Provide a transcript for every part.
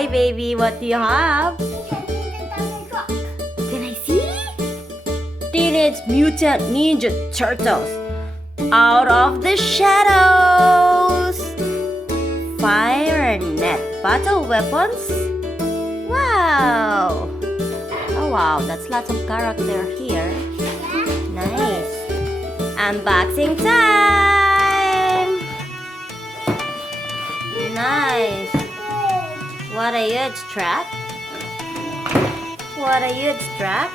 Hi, baby. What do you have? Can I see? Teenage Mutant Ninja Turtles. Out of the shadows. Fire net battle weapons. Wow. Oh, wow. That's lots of character here. Nice. Unboxing time. Nice. What a huge strap. What a huge strap.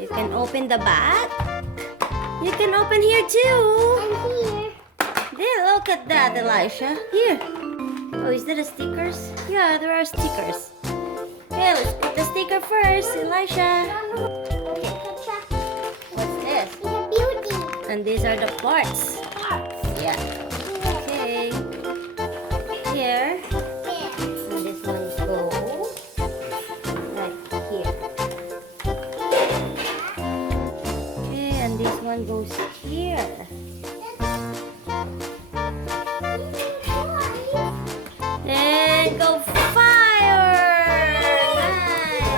You can open the back. You can open here too. I'm here. There, look at that, Elisha. Here. Oh, is that a stickers? Yeah, there are stickers. Okay, let's put the sticker first, Elisha. Okay. What's this? It's a beauty. And these are the parts. Yeah. Okay. Here. And this one goes right here. Okay, and this one goes here. And go fire! Nice.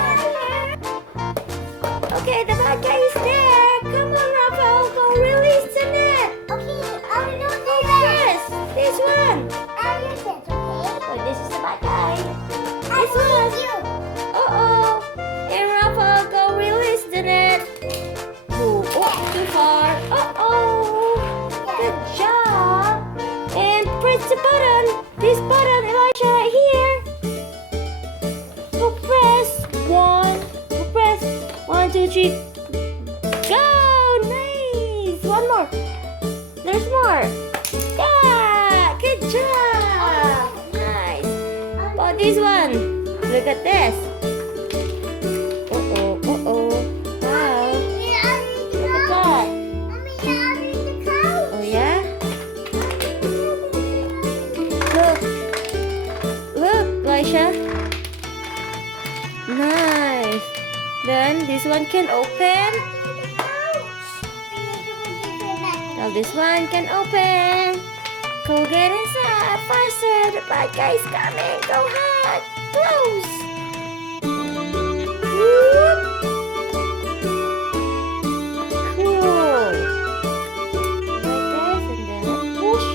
Okay, the bad guy is there. Come on, Rafael, go release the net. Okay, I'll do Go this. first. This one. I'll do this, okay? Oh, this is the bad guy. I This one. need you. Uh-oh. And Rafael, go release the net. Oh, too far. Uh-oh. Good job. And press the button. This button, Elisha, right here. Go press. Go press. 1, 2, 3. Go! Nice. One more. There's more. Yeah! Good job. Nice. Oh, this one. Look at this. Uh-oh. Wow. Look at that. Oh, yeah? Look, Elisha. Nice. Then this one can open. Now this one can open. Go get inside faster. The bad guy's coming. Go hard. Close. Whoop. Cool. Like this and then push.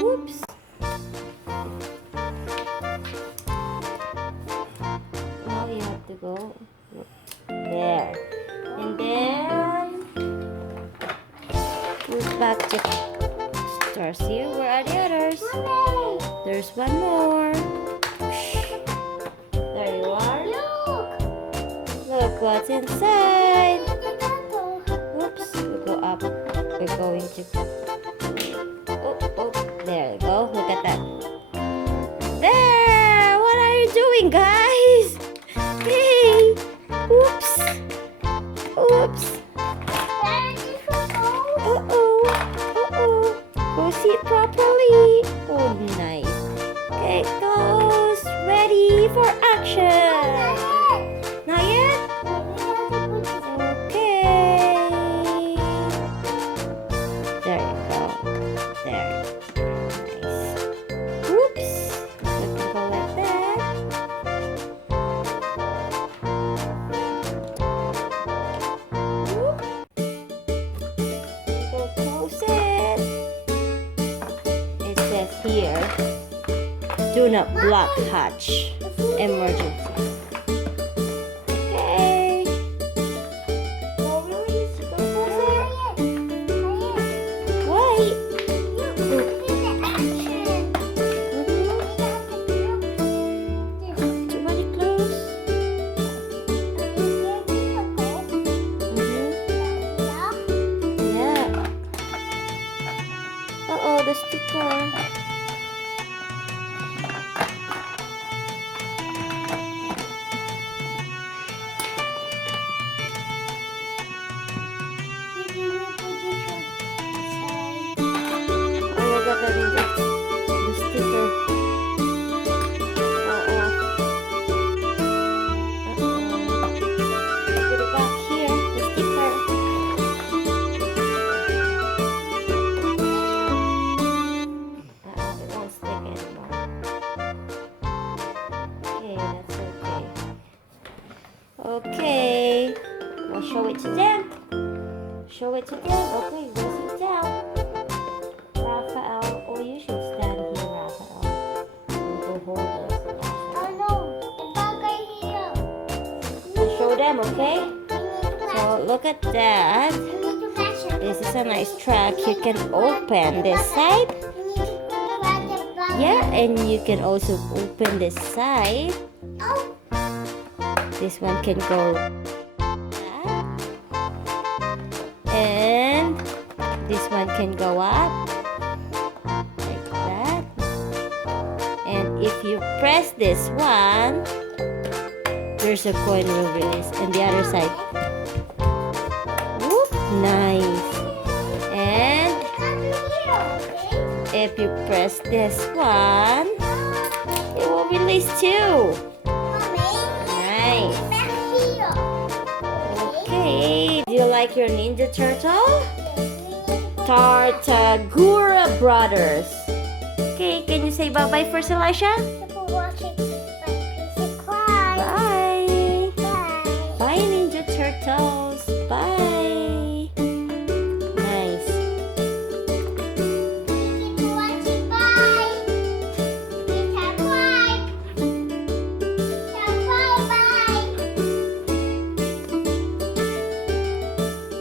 Oops. Now you have to go there. And then push back to stars here. Where are the others? There's one more. There you are. Look what's inside. Oops, we go up. We're going to. Oh, there you go. Look at that. There! What are you doing, guys? Hey! Oops! Go sit properly. Oh, nice. Okay, close. Ready for action. Not yet? Okay. There you go. There. Nice. Whoops. You can go like that. Whoop. Go close it. It says here, do not block hatch. Emergency. Okay. Go release. Go close it. Wait. Too many close. Yeah. Uh-oh, the sticker. it to them. Okay, go sit down. Raphael, oh, you should stand here, Raphael. You go hold us. Oh no, the bug right here. I'll show them, okay? I need to So look at that. catch it. This is a nice truck. You can open this side. Yeah, and you can also open this side. Oh, This one can go like that. And this one can go up like that. And if you press this one, there's a coin will release. And the other side. Whoop, nice. And if you press this one, it will release too. Nice. Okay, do you like your Ninja Turtle? Tartagura Brothers. Okay, can you say bye-bye first, Elisha? Bye. Bye, Ninja Turtles. Bye.